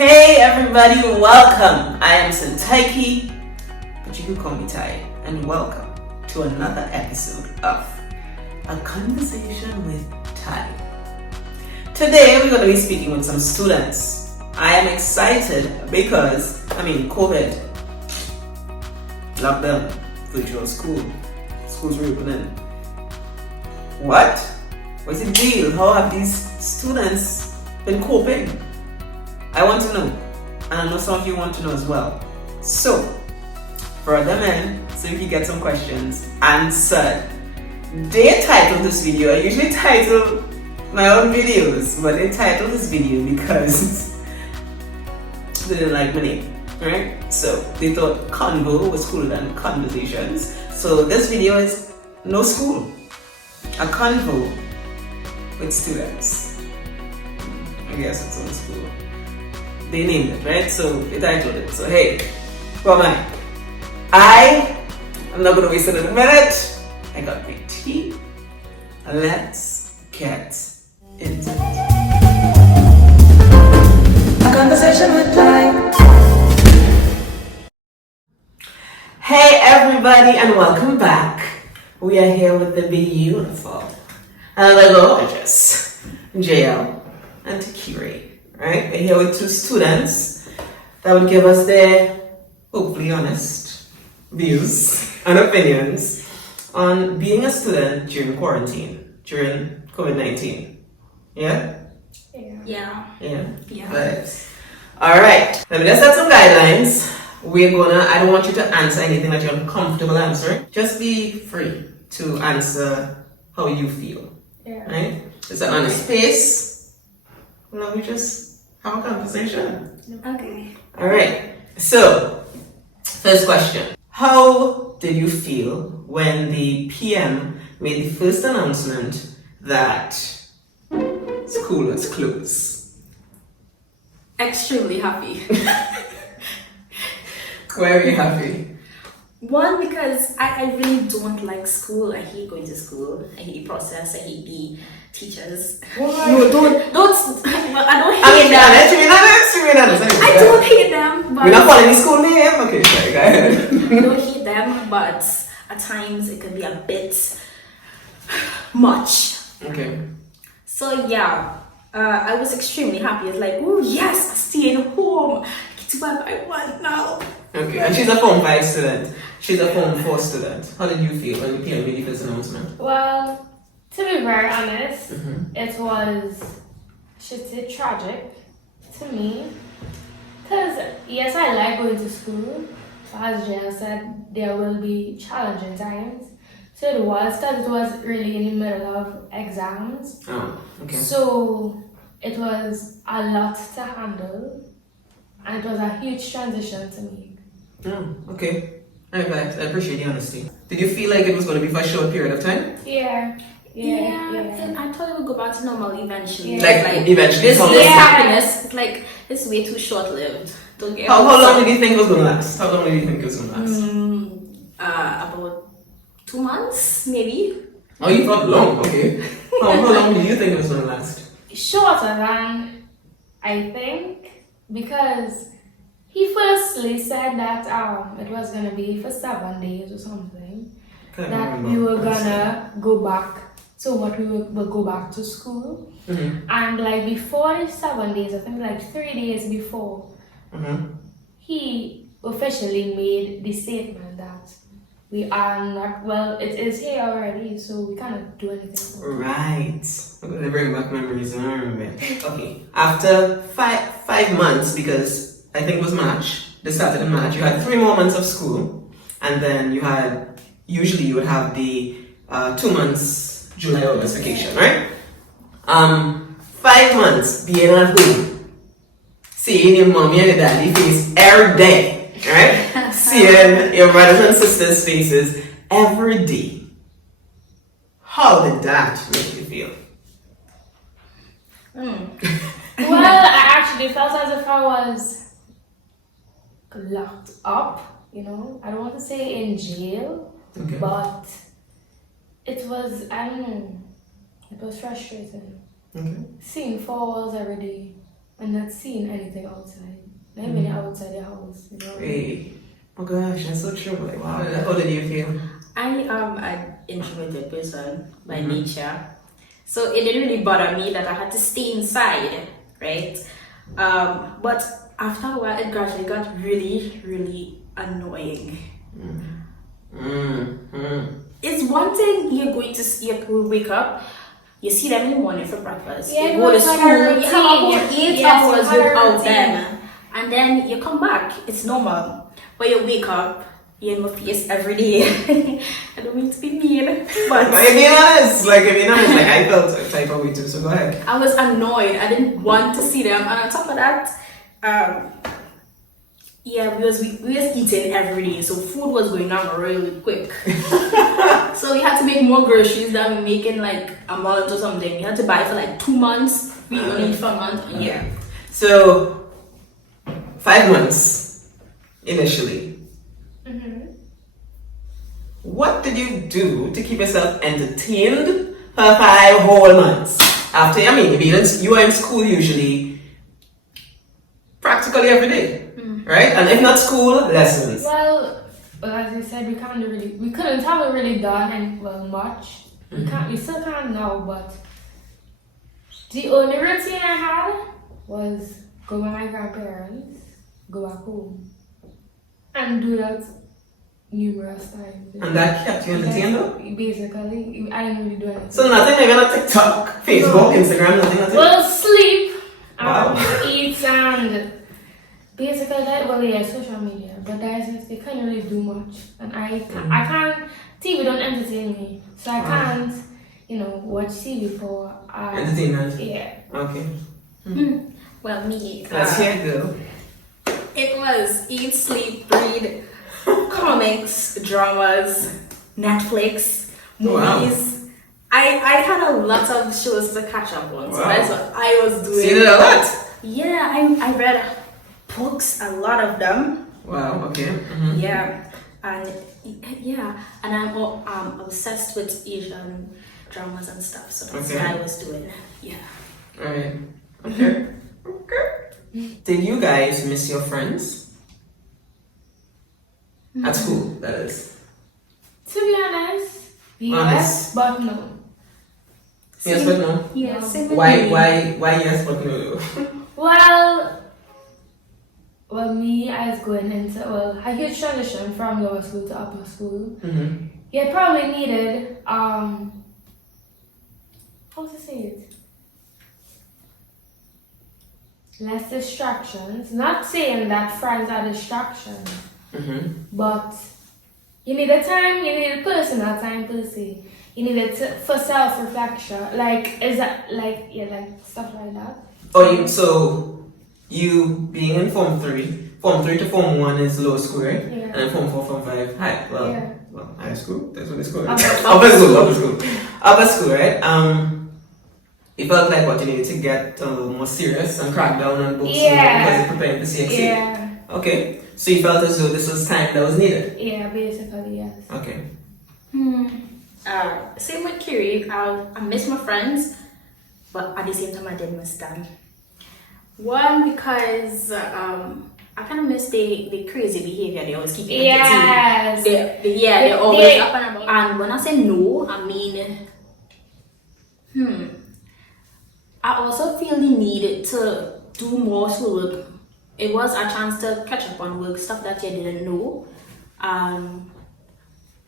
Hey everybody, welcome. I am Santaiki, but you can call me Tai, and welcome to another episode of A Conversation with Tai. Today we're going to be speaking with some students. I am excited because, COVID, lockdown, virtual school, schools reopening. What's the deal? How have these students been coping? I want to know, and I know some of you want to know as well. So, for them in, so you can get some questions answered. They titled this video, I usually title my own videos, but they titled this video because they didn't like my name, right? So, they thought Convo was cooler than conversations. So, this video is no school, a convo with students. I guess it's on school. They named it, right? So they titled it. So hey, who am I am not gonna waste another minute. I got my tea. Let's get into it. A conversation with Tai. Hey everybody, and welcome back. We are here with the beautiful and the gorgeous JL and Takiri. Right? We're here with two students that would give us their hopefully honest views and opinions on being a student during quarantine, during COVID-19. Yeah? Yeah. Right. Alright. Let me just set some guidelines. I don't want you to answer anything that you're uncomfortable answering. Just be free to answer how you feel. Yeah. Right? It's an honest space. Let me just have a conversation. Okay. All right. So, first question. How did you feel when the PM made the first announcement that school was closed? Extremely happy. Why are you happy? One, because I really don't like school. I hate going to school. I hate the process. I hate the teachers. Why? No, don't. I don't hate them. I don't hate them. But We're not calling the school name? Okay, sorry, go ahead. I don't hate them, but at times it can be a bit much. Okay. So yeah, I was extremely happy. It's like, oh yes, staying home. I get to what I want now. Okay, and she's a Form 5 student. She's a Form 4 student. How did you feel when the PM made the first announcement? Well, to be very honest, Mm-hmm. it was, I should say, tragic to me. Because, yes, I like going to school. As Jen said, there will be challenging times. So it was, because it was really in the middle of exams. Oh, okay. So it was a lot to handle. And it was a huge transition to me. Oh, okay. I appreciate the honesty. Did you feel like it was going to be for a short period of time? Yeah. And I thought it would go back to normal eventually. Yeah. Like eventually. This How happiness, it's like, it's way too short-lived. Don't get how long did you think it was going to last? How long did you think it was going to last? About 2 months, maybe. Oh, you thought long, okay. How long do you think it was going to last? Shorter than I think, because he firstly said that it was gonna be for 7 days or something. That we were gonna go back to we'll go back to school. Mm-hmm. And like before the 7 days, I think like 3 days before, Mm-hmm. he officially made the statement that we are not, well, it is here already, so we cannot do anything about it. Right. Okay, they bring back memories. I remember. Okay. After five months, because I think it was March, they started in March, you had 3 more months of school, and then usually you would have the 2 months July, August vacation, right? 5 months being at home, seeing your mommy and your daddy face every day, right? Seeing your brothers and sisters' faces every day. How did that make you feel? Well, I actually felt as if I was locked up, I don't want to say in jail, Okay. but it was, I don't know, it was frustrating. Okay. Seeing 4 walls every day. and not seeing anything outside. Not even outside the house. You know? Hey. Oh gosh, that's so true. Like, wow. How did you feel? I am an introverted person by nature. So it didn't really bother me that I had to stay inside, right? But after a while, it gradually got really, really annoying. It's one thing you're going to see, you wake up, you see them in the morning for breakfast, Yeah, you go to school, you have about 8 hours without them. them, and then you come back, it's normal. But you wake up, you're in my face every day. I don't mean to be mean, but If being honest, I felt a type of way too, so go ahead. I was annoyed. I didn't want to see them, and on top of that, we was eating every day, so food was going down really quick. So we had to make more groceries than we make in like a month or something. We had to buy for like 2 months. We only eat for a month. Yeah. So 5 months initially. What did you do to keep yourself entertained for 5 whole months? After, you are in school usually practically every day, right? And if not school, lessons. Well, as you said, we couldn't have really done much. We still can't now, but the only routine I had was go with my grandparents, go back home, and do that numerous times. And that kept you entertained though? Basically, I didn't really do anything. So nothing even on TikTok, Facebook, Instagram, nothing? Well, sleep, Wow. eat, and basically that, social media, but they can't really do much. And I can't, TV don't entertain me, so I can't, watch TV for entertainment? Yeah. Okay. Well, me. Let's hear it though. It was eat, sleep, read, comics, dramas, Netflix, movies. Wow. I had a lot of shows to catch up on, so Wow. that's what I was doing. Seen it a lot? Yeah, I read books, a lot of them. Wow, okay. Yeah, and I'm obsessed with Asian dramas and stuff, so that's what I was doing. Yeah. Alright. Okay. Did you guys miss your friends? At school, that is. To be honest, yes, Honest. but no. Yes, but no. Yes. Why yes, but no? Well, me, I was going into, a huge transition from lower school to upper school. You probably needed, how to say it? Less distractions. Not saying that friends are distractions, but you need a time, you need a personal time per se. You need it for self-reflection. Stuff like that. So you being in Form 3 to Form 1 is low school, right? Yeah. And then Form 4, Form 5, high. Yeah. Well, high school? That's what it's called. Upper Upper school, right? You felt like what you needed to get a little more serious and crack down on books because you're preparing for CXC. Yeah. Okay. So you felt as though this was time that was needed? Yeah, basically, yes. Okay. Same with Kiri. I miss my friends, but at the same time I didn't miss them. One, because I kind of miss the crazy behavior they always keep Yes. They're always up and about. And when I say no, I mean, I also feel the need to do more schoolwork. It was a chance to catch up on work, stuff that you didn't know.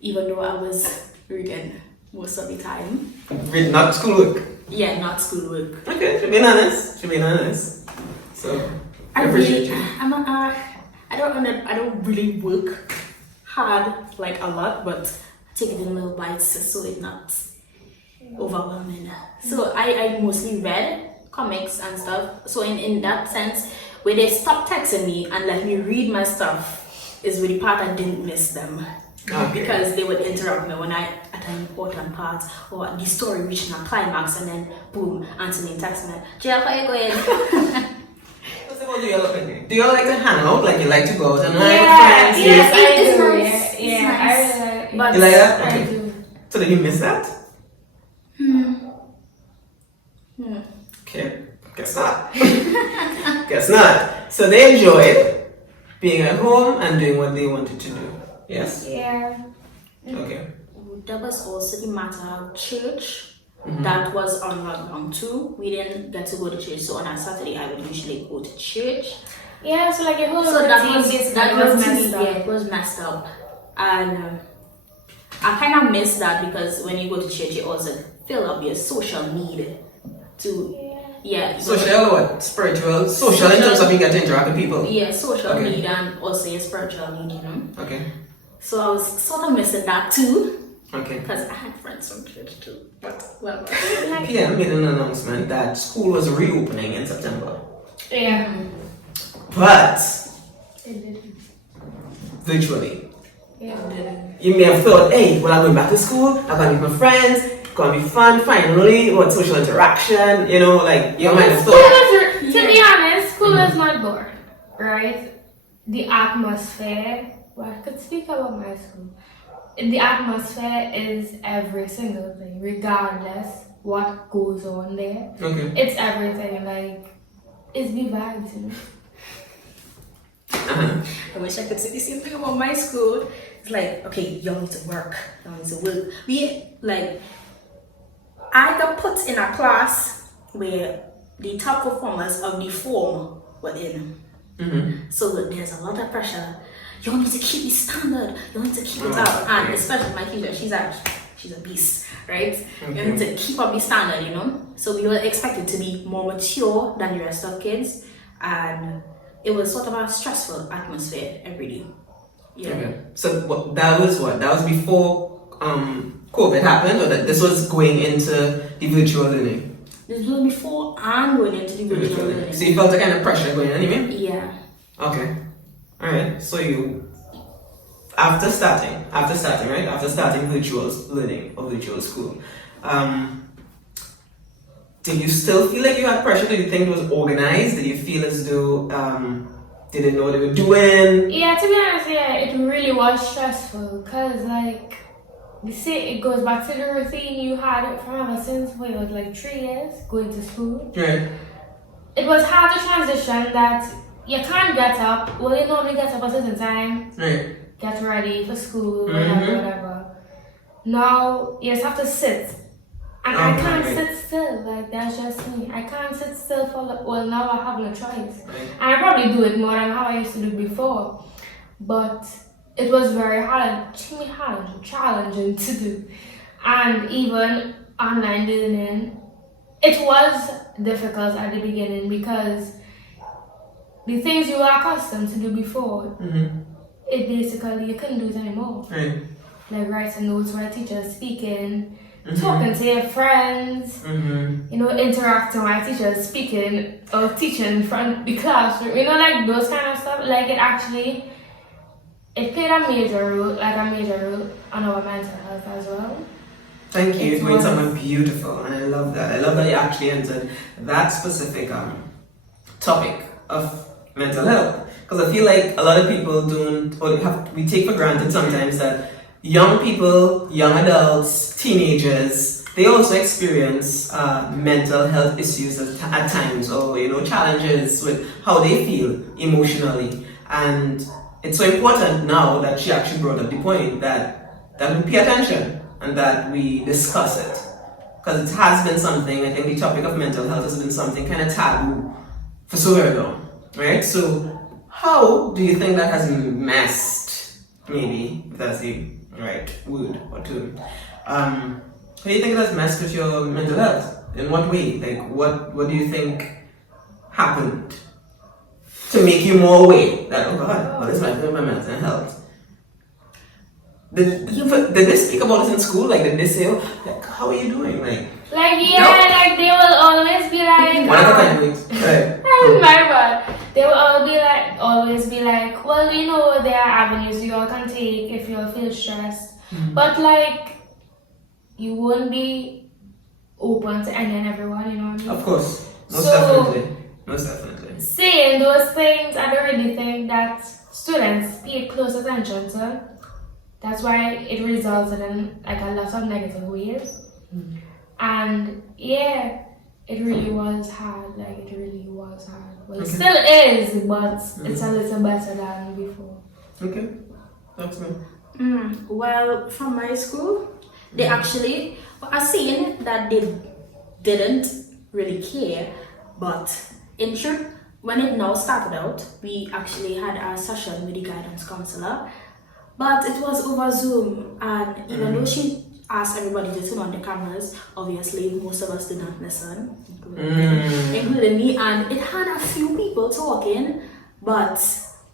Even though I was reading most of the time. Not schoolwork? Yeah, not schoolwork. Okay, should be honest. So, I appreciate you. I don't really work hard like a lot, but I take it in little bites so it's not overwhelming. So I mostly read comics and stuff. So in that sense, when they stopped texting me and let me read my stuff is with the part I didn't miss them. Okay. Because they would interrupt me when at an important part or the story reaching a climax, and then boom, Anthony texts me, Jill, how you going? First of all, do you all like to hang out? Like you like to go out and hang Yeah, with friends? yes, I It's do. nice. Yeah, It's I nice. really like it. But You like that? I Okay. do. So did you miss that? Okay. Guess not. Guess not. So they enjoyed being at home and doing what they wanted to do. Yes? Yeah. Okay. There was also the matter of church. That was on lockdown too. We didn't get to go to church, so on a Saturday I would usually go to church. Yeah, so like your whole So that routine was basically messed up. Yeah, it was messed up, and I kind of miss that because when you go to church, you also fill up your social need to Social what? Spiritual? Social in terms of you get to interact with people. Yeah, social Okay. need and also your spiritual need, you know. Okay. So I was sort of missing that too. Okay. Because I had friends from church too. But well, PM made an announcement that school was reopening in September. Yeah. But It did. virtually. Yeah. You may have thought, hey, well, I'm going back to school, I'm going to meet my friends, it's going to be fun, finally, what social interaction, you know, like, you might have thought. To be honest, school is not boring, right? The atmosphere, well, I could speak about my school. The atmosphere is every single thing, regardless what goes on there. Okay. It's everything, like, it's the vibes, you know? I wish I could say the same thing about my school. It's like, okay, y'all need to work. Y'all need to work. I got put in a class where the top performers of the form were in. So there's a lot of pressure. Y'all need to keep the standard. Y'all need to keep it up. And especially my teacher, she's a beast, right? You need to keep up the standard, you know? So we were expected to be more mature than the rest of kids. And it was sort of a stressful atmosphere every day. Yeah. Okay. So that was what? That was before COVID happened, or that this was going into the virtual learning? This was before and going into the virtual learning. So you felt a kind of pressure going on, you mean? Yeah. Okay. Alright. So you after starting virtual learning or virtual school, did you still feel like you had pressure? Did you think it was organized? Did you feel as though they didn't know what they were doing? Yeah, to be honest, yeah, it really was stressful because, like, you see, it goes back to the routine you had from ever since we were like 3 years going to school. Right. It was hard to transition that you can't get up. Well, you normally get up at a certain time, Right. get ready for school, whatever. Now you just have to sit. And I can't sit still, like that's just me. I can't sit still well, now I have no choice. Right. And I probably do it more than how I used to do before. But it was very challenging to do. And even online learning, it was difficult at the beginning because the things you were accustomed to do before, it basically, you couldn't do it anymore. Right. Like writing notes, write teachers speaking, talking to your friends, you know, interacting with teachers, speaking or teaching in front of the classroom, you know, like those kind of stuff. Like it played a major role on our mental health as well. Thank you. You're doing something beautiful, and I love that. I love that you actually entered that specific topic of mental health, because I feel like a lot of people don't, or we take for granted sometimes that young people, young adults, teenagers, they also experience mental health issues at times, or challenges with how they feel emotionally. And it's so important now that she actually brought up the point that we pay attention and that we discuss it, because it has been something. I think the topic of mental health has been something kind of taboo for so very long, right? So how do you think that has messed, maybe if that's the right word or term, how do you think it has messed with your mental health? In what way? Like what do you think happened to make you more aware that, oh God, what is my mental health? Did they speak about this in school? Like, did they say, like, how are you doing? Like They will always be like, one at a time, right? my bad. They will always be like, well, there are avenues you all can take if you all feel stressed. But like, you won't be open to any and everyone, you know what I mean? Of course. Most definitely. Saying those things, I don't really think that students pay close attention to. That's why it resulted in like a lot of negative waves. And yeah, it really was hard. Like it really was hard. Well, it still is, but it's a little better than before. Okay, that's good. Well, from my school, they actually are saying that they didn't really care, but in truth, when it now started out, we actually had a session with the guidance counselor, but it was over Zoom, and even though she asked everybody to turn on the cameras, obviously most of us did not listen, including me, and it had a few people talking, but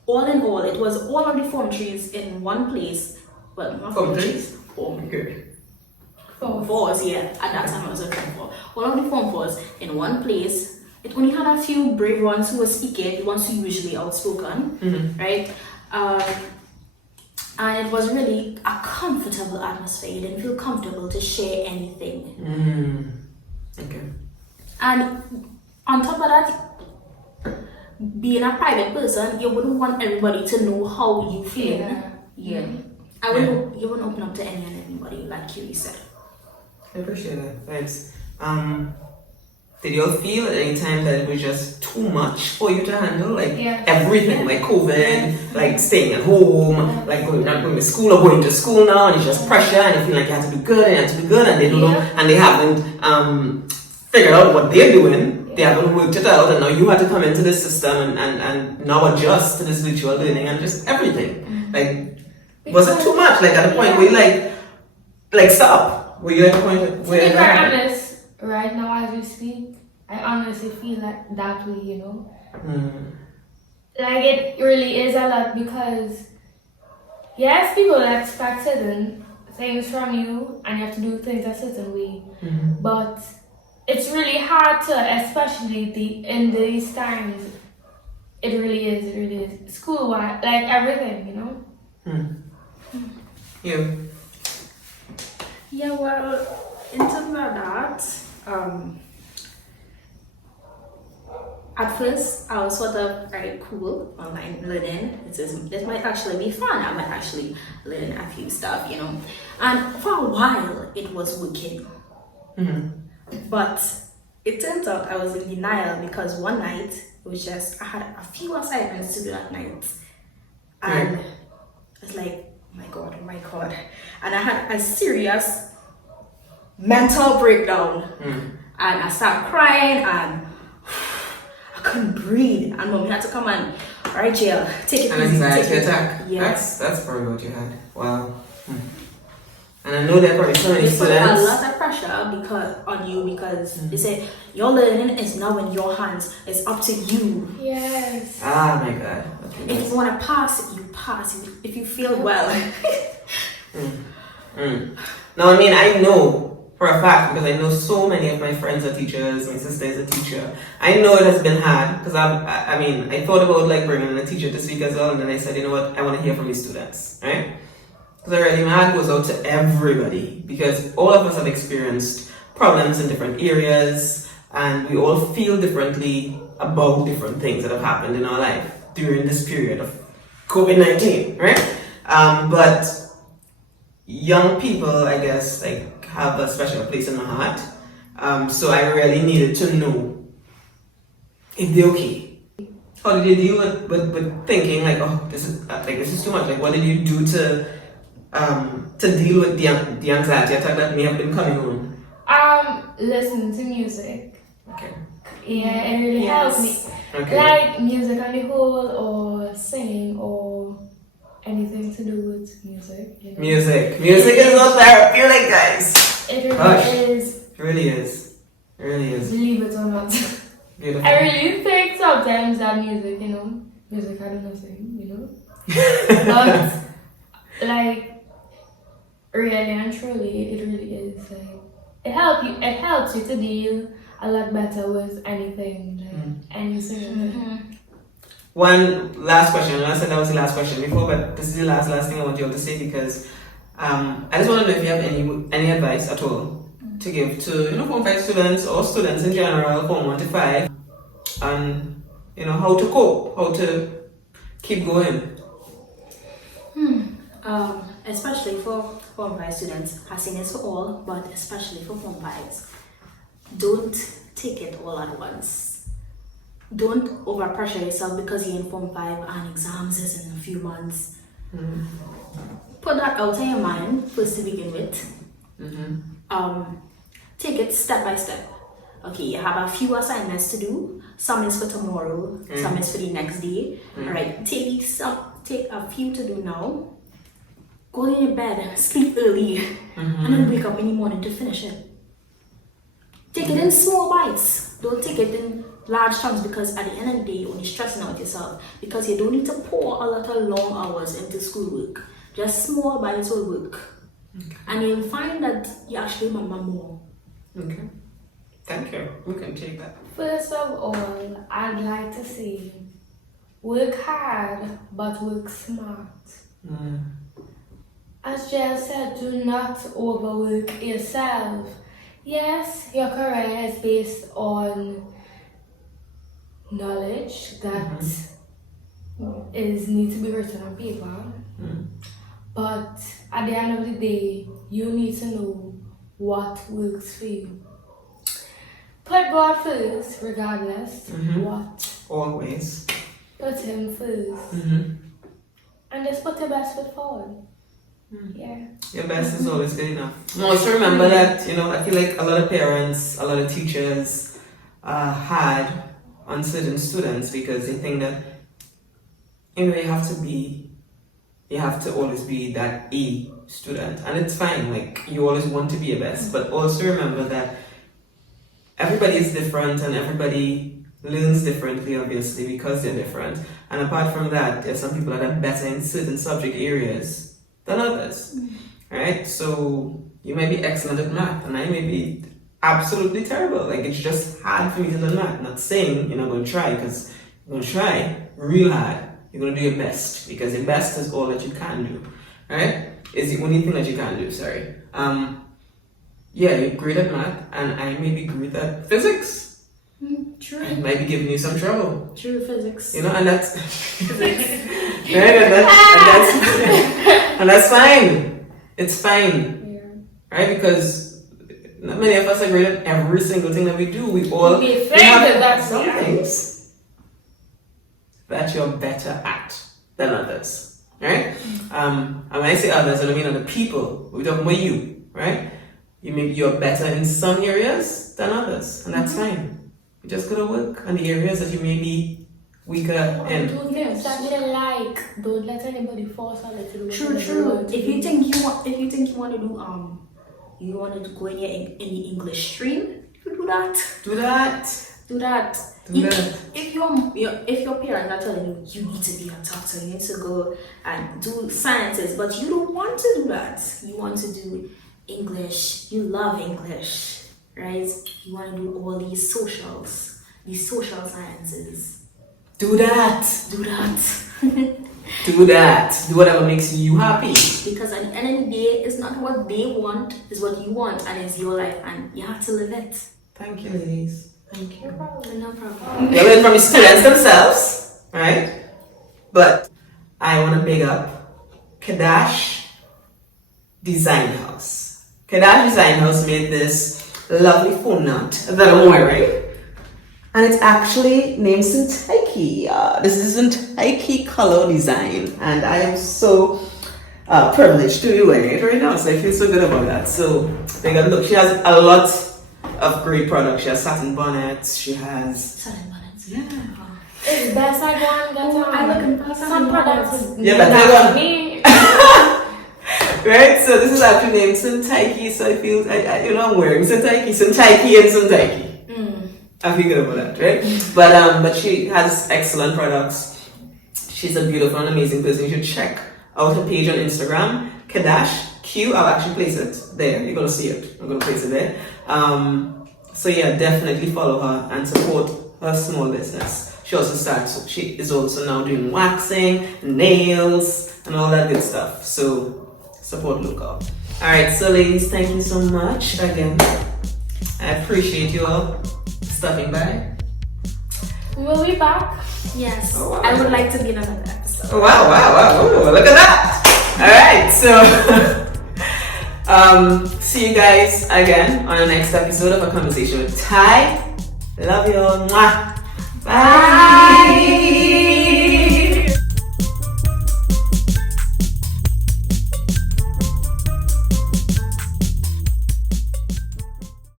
all in all, it was all of the form trees in one place. Well, not form trees. Form fours, yeah. At that time, I was a form four. All of the form fours in one place. It only had a few brave ones who were speaking, the ones who usually outspoken, right? And it was really a comfortable atmosphere. You didn't feel comfortable to share anything. Okay. And on top of that, being a private person, you wouldn't want everybody to know how you feel. Yeah. You wouldn't open up to any and everybody, like you said. I appreciate that. Thanks. Did you all feel at any time that it was just too much for you to handle? Like everything, like COVID, like staying at home, like not going to school or going to school now, and it's just pressure, and you feel like you have to do good and you have to be good, and they don't know, and they haven't figured out what they're doing. They haven't worked it out, and now you have to come into this system and now adjust to this virtual learning and just everything. Like, was it too much? Like at a point where you like stop? Were you at a point where? To be quite honest, right now as we speak, I honestly feel like that way, you know. Like it really is a lot because yes, people expect certain things from you and you have to do things a certain way, but it's really hard to, especially in these times. It really is. School-wise, like everything, you know. You. Yeah, well, in terms of that, at first I was sort of very cool online learning. This might actually be fun. I might actually learn a few stuff, you know. And for a while it was working. But it turns out I was in denial because one night it was just I had a few assignments to do that night. And I was like, oh my god. And I had a serious mental breakdown, and I started crying, and I couldn't breathe. And Mommy had to come and, alright, Jill, take it easy. An anxiety attack. Yes, That's probably what you had. Wow. And I know there are probably so many students. They put a lot of pressure on you because they say your learning is now in your hands. It's up to you. Yes. Ah, my God. Okay, if you want to pass, you pass. If you feel well. No, I mean, I know for a fact because I know so many of my friends are teachers. My sister is a teacher. I know it has been hard because I thought about like bringing in a teacher this week as well, and then I said, you know what, I want to hear from these students, right? Because already my heart goes out to everybody because all of us have experienced problems in different areas, and we all feel differently about different things that have happened in our life during this period of COVID-19, right? But young people, I guess, like have a special place in my heart. So I really needed to know if they're okay. How did you deal with thinking like, oh, this is too much? Like, what did you do to deal with the anxiety attack that may have been coming on? Listen to music. Okay. Yeah, it really helps me. Okay. Like music on the whole, or singing, or anything to do with music. You know? Music is not therapeutic, guys. It really is. It really is. It really is. Believe it or not. Beautiful. I really think sometimes that music, you know, music I don't know sing, you know. But like really and truly, it really is like it helps you to deal a lot better with anything, like anything. One last question. I said that was the last question before, but this is the last thing I want you all to say because I just want to know if you have any advice at all to give to Form 5 students or students in general, Form 1 to 5, and how to cope, how to keep going. Especially for Form 5 students, I've seen this for all, but especially for Form 5s. Don't take it all at once. Don't overpressure yourself because you're in Form 5 and exams is in a few months. Put that out of your mind first to begin with. Take it step by step. Okay, you have a few assignments to do. Some is for tomorrow, some is for the next day. Alright, take a few to do now. Go in your bed, sleep early, and then wake up in the morning to finish it. Take it in small bites. Don't take it in large chunks because at the end of the day, you're only stressing out yourself because you don't need to pour a lot of long hours into schoolwork. Just small bites will work. And you'll find that you actually remember more. Okay. Thank you. We can take that. First of all, I'd like to say, work hard, but work smart. As Jill said, do not overwork yourself. Yes, your career is based on knowledge that is need to be written on paper. But at the end of the day, you need to know what works for you. Put God first, regardless what. Always. Put Him first. And just put your best foot forward. Yeah. Your best is always good enough. Also remember that, I feel like a lot of parents, a lot of teachers hard on certain students because they think that, you have to always be that A student. And it's fine, like you always want to be your best. But also remember that everybody is different and everybody learns differently, obviously, because they're different. And apart from that, there's some people that are better in certain subject areas than others, right? So you may be excellent at math and I may be absolutely terrible. Like it's just hard for me to learn math. Not saying you're not going to try, because you're going to try real hard. You're going to do your best because your best is all that you can do, right? Is the only thing that you can do, sorry. Yeah, you're great at math and I may be great at physics. True. I might be giving you some trouble. True physics. And that's right, and that's fine. It's fine, right? Because not many of us are great at every single thing that we do. We have some things that you're better at than others, right? And when I say others, I don't mean other people. We're talking about you, right? You're better in some areas than others, and that's fine. You just gotta work on the areas that you may be weaker in. Do things that you like. Don't let anybody force on it to do. True. If you think you want to do you want to go in the English stream, you do that. Do that. If your parents are telling you need to be a doctor, you need to go and do sciences, but you don't want to do that. You want to do English. You love English, right? You want to do all these social sciences. Do that. Do that. Do whatever makes you happy. Because at the end of the day, it's not what they want, it's what you want, and it's your life, and you have to live it. Thank you, ladies. Thank you. No problem. You're learning from the students themselves, right? But I want to big up Kadash Design House. Kadash Design House made this lovely phone knot that I'm wearing. And it's actually named Sintaiki. This is Sintaiki color design. And I am so privileged to be wearing it right now. So I feel so good about that. So take a look. She has a lot of great products. She has satin bonnets. She has... Satin bonnets? Yeah. It's best I go and get some products. Yeah, but Not me. Right? So this is actually named Sintaiki. So I feel, I'm wearing Sintaiki and Sintaiki. I feel good about that, right? But she has excellent products. She's a beautiful and amazing person. You should check out her page on Instagram, Kadash Q. I'll actually place it there. You're gonna see it. I'm gonna place it there. So yeah, definitely follow her and support her small business. She is also now doing waxing, nails, and all that good stuff. So support local. Alright, so ladies, thank you so much again. I appreciate you all stopping by. We'll be back. Yes. Oh, wow. I would like to be in another episode. Oh, wow. Ooh, look at that. Alright, so see you guys again on the next episode of A Conversation with Ty. Love you all. Mwah. Bye.